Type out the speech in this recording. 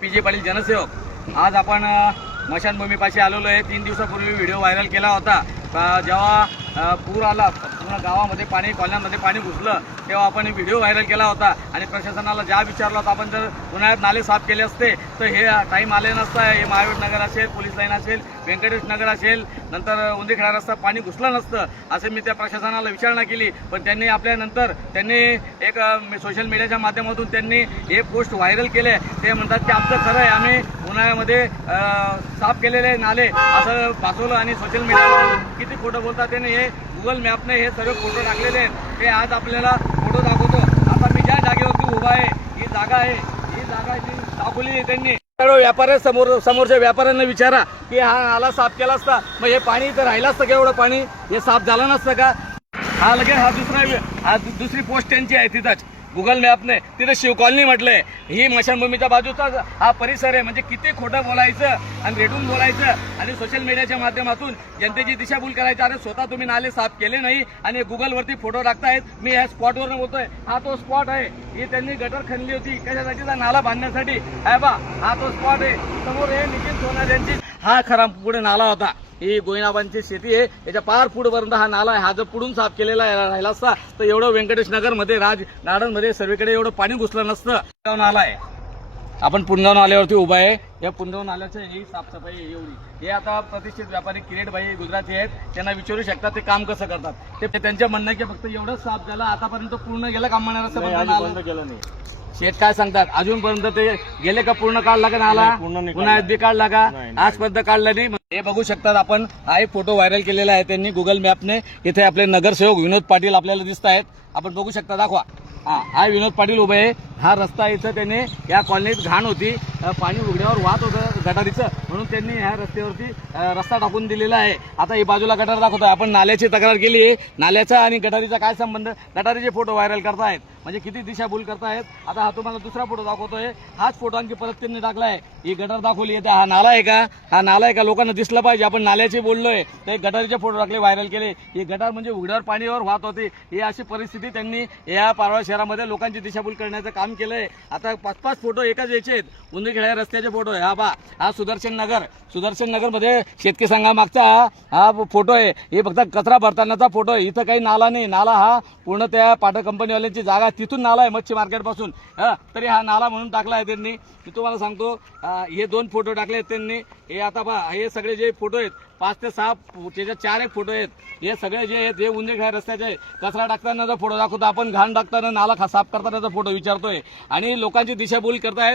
PJ Patil जनसेवक आज आपण स्मशानभूमीपाशी आलेलो आहे। 3 दिवसापूर्वी व्हिडिओ व्हायरल केला होता। जेव्हा पूर आला, पूर्ण गावामध्ये पाणी, कॉलन्यांमध्ये पाणी घुसलं, तेव्हा आपण व्हिडिओ व्हायरल केला होता आणि प्रशासनाला ज्या विचारलं होतं आपण जर उन्हाळ्यात नाले साफ केले असते तर हे टाईम आले नसता। हे महावीर नगर असेल, पोलीस लाईन असेल, व्यंकटेश नगर असेल, नंतर उंदीखेडा रस्ता पाणी घुसलं नसतं असं मी त्या प्रशासनाला विचारणा केली। पण त्यांनी आपल्यानंतर त्यांनी एक सोशल मीडियाच्या माध्यमातून त्यांनी हे पोस्ट व्हायरल केले। ते म्हणतात की आमचं खरं आहे, आम्ही उन्हाळ्यामध्ये साफ केलेले नाले असं भासवलं आणि सोशल मीडियावर किती खोटं बोलतात त्यांनी। हे गुगल मॅपने हे सर्व फोटो टाकलेले आहेत। ते आज आपल्याला फोटो दाखवतो। आता मी ज्या जागेवरती उभा आहे ही जागा आहे, ही जागा जी दाखवली आहे त्यांनी। व्यापाऱ्या समोरच्या व्यापाऱ्यांना विचारा की हा नाला साफ केला असता मग हे पाणी इथं राहिलं असतं का? एवढं पाणी हे साफ झालं नसतं का? हा लगेच हा दुसरी पोस्ट त्यांची आहे तिथंच गुगल मॅपने, तिथं शिव कॉलनी म्हटलंय। ही स्मशानभूमीच्या बाजूचा हा परिसर आहे। म्हणजे किती खोटं बोलायचं आणि रेटून बोलायचं आणि सोशल मीडियाच्या माध्यमातून जनतेची दिशाभूल करायची। अरे स्वतः तुम्ही नाले साफ केले नाही आणि गुगलवरती फोटो टाकतायत। मी ह्या स्पॉटवरून बोलतोय, हा तो स्पॉट आहे। ही त्यांनी गटर खणली होती कशासाठी? नाला बांधण्यासाठी। हा तो स्पॉट आहे समोर। हे नितीन सोनार यांची हा खरा पुढे नाला होता। ही गोविंदाबांची शेती आहे, याच्या पार पुढपर्यंत हा नाला आहे। हा जर पुढून साफ केलेला राहिला असता तर एवढं व्यंकटेश नगर मध्ये, राज गार्डन मध्ये सर्वीकडे एवढं पाणी घुसलं नसतं। नाला आहे, आपण पुंजगाव नाल्यावरती उभा आहे। या पुंजगाव नाल्याची ही साफसफाई एवढी। हे आता प्रतिष्ठित व्यापारी किरीट भाई गुजराती आहेत, त्यांना विचारू शकतात ते काम कसं करतात। ते त्यांच्या म्हणणं की फक्त एवढंच साफ झालं, आतापर्यंत पूर्ण गेलं काम म्हणणार असं बंद केलं नाही। शेत काय सांगतात अजूनपर्यंत ते गेले का? पूर्ण काढला का नाला? उन्हाळ्यात बी काढला का? आजपर्यंत काढला नाही। हे बघू शकतात आपण, हा एक फोटो व्हायरल केलेला आहे त्यांनी गुगल मॅपने। इथे आपले नगरसेवक विनोद पाटील आपल्याला दिसत आहेत, आपण बघू शकता, दाखवा। हा विनोद पाटील उभे आहे। हा रस्ता इथं त्याने या कॉलनीत घाण होती, पाणी उघड्यावर वाहत होतं गटारीचं, म्हणून त्यांनी ह्या रस्त्यावरती रस्ता टाकून दिलेला आहे। आता ही बाजूला गटार दाखवतोय आपण। नाल्याची तक्रार केली, नाल्याचा आणि गटारीचा काय संबंध? गटारीचे फोटो व्हायरल करतायत म्हणजे किती दिशाभूल करतायत। आता हा तुम्हाला दुसरा फोटो दाखवतोय, हाच फोटो आणखी परत त्यांनी टाकलाय। ही गटार दाखवली आहे, हा नाला आहे का? हा नाला आहे का? लोकांना दिसलं पाहिजे आपण नाल्याचे बोललोय, तर गटारीचे फोटो टाकले, व्हायरल केले। ही गटार म्हणजे उघड्यावर पाणीवर वाहत होती। ही अशी परिस्थिती त्यांनी या पारोळा शहरामध्ये लोकांची दिशाभूल करण्याचं काम केलंय। आता 5-5 फोटो एकाच याचे आहेत। उंदीखेडा रस्त्याचे फोटो आहे। हा सुदर्शन नगर मध्ये शेतकरी संघामागचा हा फोटो आहे। हे फक्त कचरा भरतानाचा फोटो आहे। इथं काही नाला नाही। नाला हा पूर्ण त्या पाटा कंपनीवाल्यांची जागा, तिथून नाला आहे मच्छी मार्केट पासून। तरी हा नाला म्हणून टाकला आहे त्यांनी। मी तुम्हाला सांगतो, हे 2 फोटो टाकले आहेत त्यांनी। हे आता पहा, हे सगळे जे फोटो आहेत 5 ते 6, त्याच्यात 4 एक फोटो आहेत। हे सगळे जे आहेत हे उंदीखेडा रस्त्याचे। कचरा टाकतानाचा फोटो दाखवतो आपण, घाण टाकताना, नाला साफ करतानाचा फोटो विचारतोय आणि लोकांची दिशाभूल करतायत।